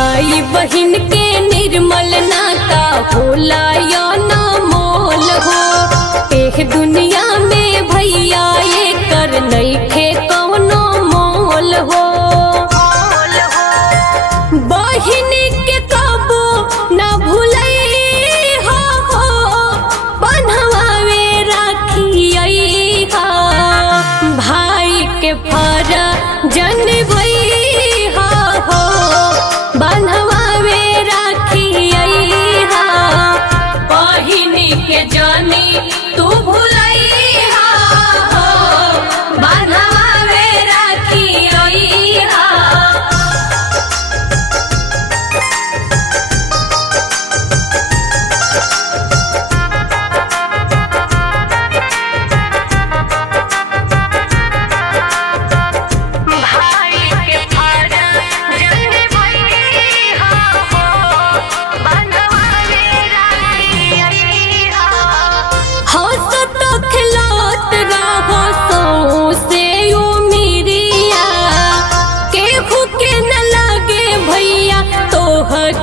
भाई बहन के निर्मल नाता होला या ना मोल हो। एह दुनिया में भैया ये कर नइखे कौनो मोल हो। बहन के कबो ना भूलई हो बन्हवावे राखी हा। भाई के फर्ज जनबई हो बन्हवावे राखी हा। बहिन के जानी तू भूलई हो बन्हवावे राखी हा।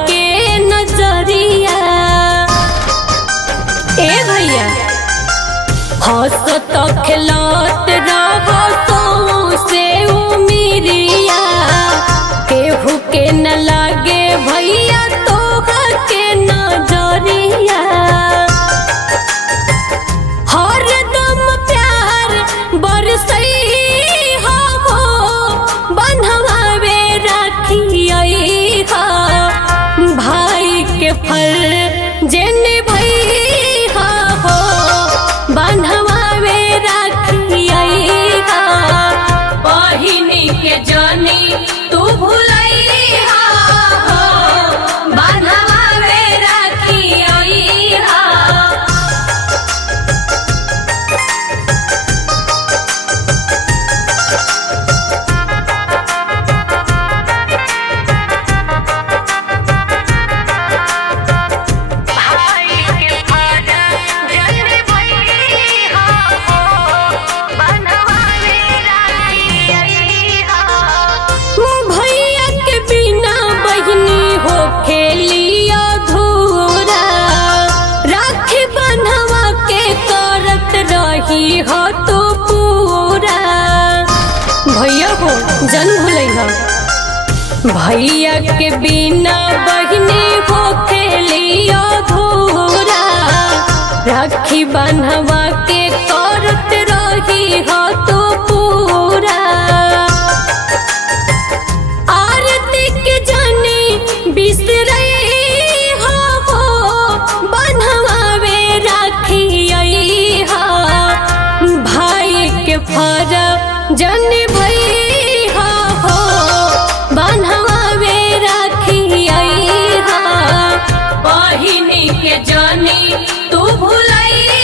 के नजरिया ए भैया हंसत खिलत रहो से उमिरिया। केहू के न लागे भैया तोहर के नजरिया। हरदम प्यार बरसई हो बन्हवावे राखी हा। भाई के फर्ज निभई हो बन्हवावे राखी हा। बहिन के जानी तू भूलई हो बन्हवावे राखी हा। खेलिया धूरा राखी बन्हवा के करत रही हो तो पूरा। भैया हो जन भूलई हो भैया के बिना बहिनी हो खेलिया धूरा। राखी बन्हवा के करत रही हो तो पूरा। आरती के जानी बिसरई हो बन्हवावे राखी हा। भाई के फर्ज जनबई हो बन्हवावे राखी हा। बहिन के जानी तू भूलई